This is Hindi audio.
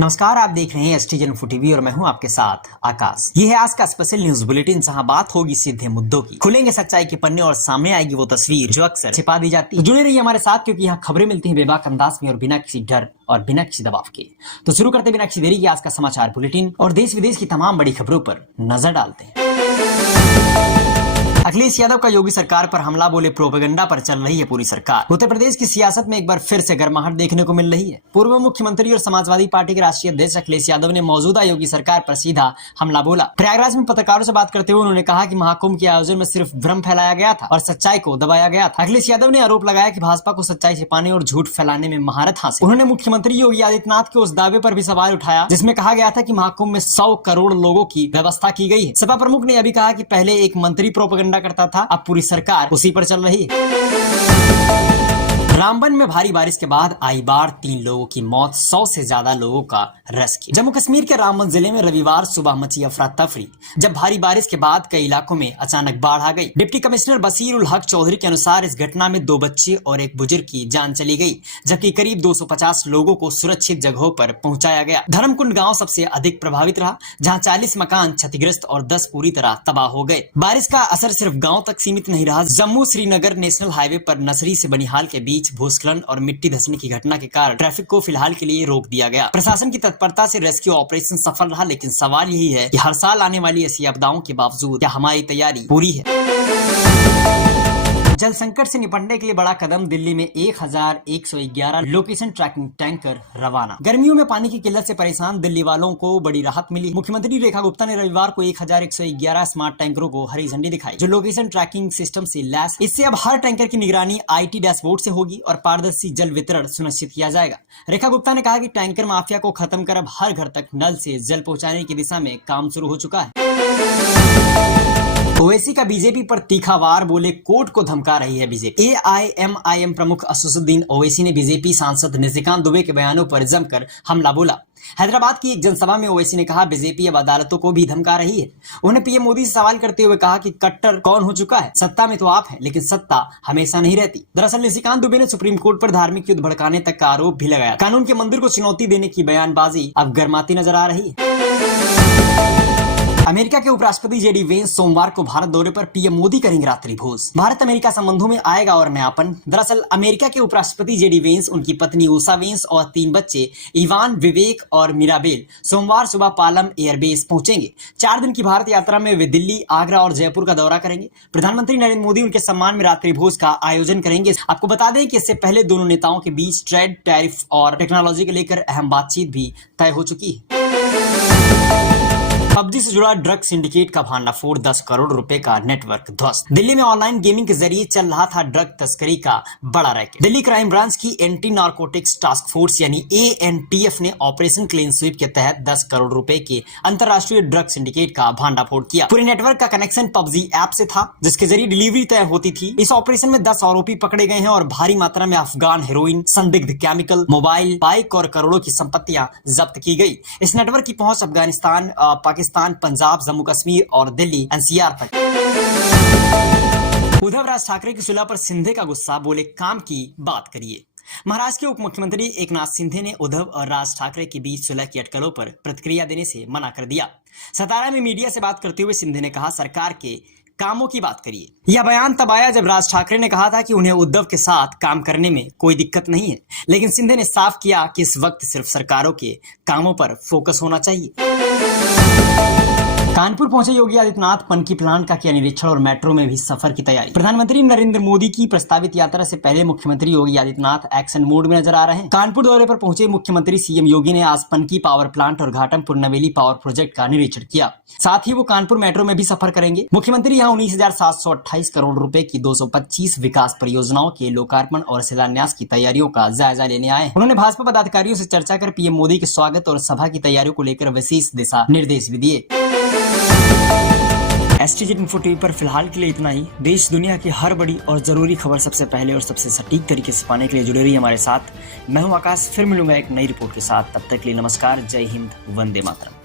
नमस्कार, आप देख रहे हैं एसटीजन इन्फो टीवी और मैं हूं आपके साथ आकाश। ये है आज का स्पेशल न्यूज बुलेटिन, जहां बात होगी सीधे मुद्दों की, खुलेंगे सच्चाई के पन्ने और सामने आएगी वो तस्वीर जो अक्सर छिपा दी जाती है। जुड़े रहिए हमारे साथ, क्योंकि यहाँ खबरें मिलती हैं बेबाक अंदाज में और बिना किसी डर और बिना किसी दबाव के। तो शुरू करते बिना किसी देरी के आज का समाचार बुलेटिन और देश विदेश की तमाम बड़ी खबरों पर नजर डालते हैं। अखिलेश यादव का योगी सरकार पर हमला बोले प्रोपेगेंडा पर चल रही है पूरी सरकार। उत्तर प्रदेश की सियासत में एक बार फिर से गर्माहट देखने को मिल रही है। पूर्व मुख्यमंत्री और समाजवादी पार्टी के राष्ट्रीय अध्यक्ष अखिलेश यादव ने मौजूदा योगी सरकार पर सीधा हमला बोला। प्रयागराज में पत्रकारों से बात करते हुए उन्होंने कहा कि महाकुंभ के आयोजन में सिर्फ भ्रम फैलाया गया था और सच्चाई को दबाया गया था। अखिलेश यादव ने आरोप लगाया कि भाजपा को सच्चाई छिपाने और झूठ फैलाने में महारत हासिल। उन्होंने मुख्यमंत्री योगी आदित्यनाथ के उस दावे पर भी सवाल उठाया जिसमें कहा गया था कि महाकुंभ में 100 करोड़ लोगों की व्यवस्था की गई है। सपा प्रमुख ने यह भी कहा कि पहले एक मंत्री प्रोपेगेंडा करता था, अब पूरी सरकार उसी पर चल रही है। रामबन में भारी बारिश के बाद आई बाढ़, 3 लोगों की मौत, 100 से ज्यादा लोगों का रेस्क्यू। जम्मू कश्मीर के रामबन जिले में रविवार सुबह मची अफरा तफरी जब भारी बारिश के बाद कई इलाकों में अचानक बाढ़ आ गई। डिप्टी कमिश्नर बसीर उल हक चौधरी के अनुसार इस घटना में 2 बच्चे और एक बुजुर्ग की जान चली गई, जबकि करीब 250 लोगों को सुरक्षित जगहों पर पहुंचाया गया। धर्मकुंड गांव सबसे अधिक प्रभावित रहा, जहां 40 मकान क्षतिग्रस्त और 10 पूरी तरह तबाह हो गए। बारिश का असर सिर्फ गाँव तक सीमित नहीं रहा। जम्मू श्रीनगर नेशनल हाईवे पर नसरी से बनिहाल के बीच भूस्खलन और मिट्टी धंसने की घटना के कारण ट्रैफिक को फिलहाल के लिए रोक दिया गया। प्रशासन की तत्परता से रेस्क्यू ऑपरेशन सफल रहा, लेकिन सवाल यही है कि हर साल आने वाली ऐसी आपदाओं के बावजूद क्या हमारी तैयारी पूरी है? जल संकट से निपटने के लिए बड़ा कदम, दिल्ली में 1111 लोकेशन ट्रैकिंग टैंकर रवाना। गर्मियों में पानी की किल्लत से परेशान दिल्ली वालों को बड़ी राहत मिली। मुख्यमंत्री रेखा गुप्ता ने रविवार को 1111 स्मार्ट टैंकरों को हरी झंडी दिखाई, जो लोकेशन ट्रैकिंग सिस्टम से लैस। इससे अब हर टैंकर की निगरानी IT डैशबोर्ड से होगी और पारदर्शी जल वितरण सुनिश्चित किया जाएगा। रेखा गुप्ता ने कहा कि टैंकर माफिया को खत्म कर अब हर घर तक नल से जल पहुंचाने की दिशा में काम शुरू हो चुका है। ओवैसी का बीजेपी पर तीखा वार, बोले कोर्ट को धमका रही है बीजेपी। AIMIM प्रमुख असदुद्दीन ओवैसी ने बीजेपी सांसद निशिकांत दुबे के बयानों पर जमकर हमला बोला। हैदराबाद की एक जनसभा में ओवैसी ने कहा, बीजेपी अब अदालतों को भी धमका रही है। उन्हें पीएम मोदी से सवाल करते हुए कहा कि कट्टर कौन हो चुका है? सत्ता में तो आप हैं, लेकिन सत्ता हमेशा नहीं रहती। दरअसल निशिकांत दुबे ने सुप्रीम कोर्ट पर धार्मिक युद्ध भड़काने तक का आरोप भी लगाया। कानून के मंदिर को चुनौती देने की बयानबाजी अब गर्माती नजर आ रही है। अमेरिका के उपराष्ट्रपति JD वेंस सोमवार को भारत दौरे पर पीएम मोदी करेंगे रात्रि भोज। भारत अमेरिका संबंधों में आएगा और नयापन। दरअसल अमेरिका के उपराष्ट्रपति JD वेंस, उनकी पत्नी उषा वेंस और 3 बच्चे इवान, विवेक और मिराबेल सोमवार सुबह पालम एयरबेस पहुंचेंगे। 4 दिन की भारत यात्रा में वे दिल्ली, आगरा और जयपुर का दौरा करेंगे। प्रधानमंत्री नरेंद्र मोदी उनके सम्मान में रात्रि भोज का आयोजन करेंगे। आपको बता दें कि इससे पहले दोनों नेताओं के बीच ट्रेड, टैरिफ और टेक्नोलॉजी को लेकर अहम बातचीत भी तय हो चुकी है। PUBG से जुड़ा ड्रग सिंडिकेट का भांडाफोड़, 10 करोड़ रुपए का नेटवर्क ध्वस्त। दिल्ली में ऑनलाइन गेमिंग के जरिए चल रहा था ड्रग तस्करी का बड़ा रैकेट। दिल्ली क्राइम ब्रांच की एंटी नारकोटिक्स टास्क फोर्स यानी ANTF ने ऑपरेशन क्लीन स्वीप के तहत 10 करोड़ रुपए के अंतरराष्ट्रीय ड्रग सिंडिकेट का भांडाफोड़ किया। पूरे नेटवर्क का कनेक्शन PUBG ऐप से था, जिसके जरिए डिलीवरी तय होती थी। इस ऑपरेशन में 10 आरोपी पकड़े गए हैं और भारी मात्रा में अफगान हेरोइन, संदिग्ध केमिकल, मोबाइल, बाइक और करोड़ों की संपत्तियां जब्त की गई। इस नेटवर्क की पहुंच अफगानिस्तान, पाकिस्तान, पंजाब, जम्मू कश्मीर और दिल्ली NCR तक। उद्धव राज ठाकरे की सुलह पर सिंधे का गुस्सा, बोले काम की बात करिए। महाराष्ट्र के उप मुख्यमंत्री एकनाथ शिंदे ने उद्धव और राज ठाकरे के बीच सुलह की अटकलों पर प्रतिक्रिया देने से मना कर दिया। सतारा में मीडिया से बात करते हुए शिंदे ने कहा, सरकार के कामों की बात करिए। यह बयान तब आया जब राज ठाकरे ने कहा था कि उन्हें उद्धव के साथ काम करने में कोई दिक्कत नहीं है, लेकिन शिंदे ने साफ किया कि इस वक्त सिर्फ सरकारों के कामों पर फोकस होना चाहिए। कानपुर पहुंचे योगी आदित्यनाथ, पनकी प्लांट का किया निरीक्षण और मेट्रो में भी सफर की तैयारी। प्रधानमंत्री नरेंद्र मोदी की प्रस्तावित यात्रा से पहले मुख्यमंत्री योगी आदित्यनाथ एक्शन मोड में नजर आ रहे हैं। कानपुर दौरे पर पहुंचे मुख्यमंत्री CM योगी ने आज पनकी पावर प्लांट और घाटमपुर नवेली पावर प्रोजेक्ट का निरीक्षण किया। साथ ही वो कानपुर मेट्रो में भी सफर करेंगे। मुख्यमंत्री यहाँ 19,728 करोड़ रुपए की 225 विकास परियोजनाओं के लोकार्पण और शिलान्यास की तैयारियों का जायजा लेने आए। उन्होंने भाजपा पदाधिकारियों से चर्चा कर पीएम मोदी के स्वागत और सभा की तैयारियों को लेकर विशेष दिशा निर्देश भी दिए। STJN इन्फो टीवी पर फिलहाल के लिए इतना ही। देश दुनिया की हर बड़ी और जरूरी खबर सबसे पहले और सबसे सटीक तरीके से पाने के लिए जुड़े रहिए हमारे साथ। मैं हूं आकाश, फिर मिलूंगा एक नई रिपोर्ट के साथ। तब तक के लिए नमस्कार, जय हिंद, वंदे मातरम।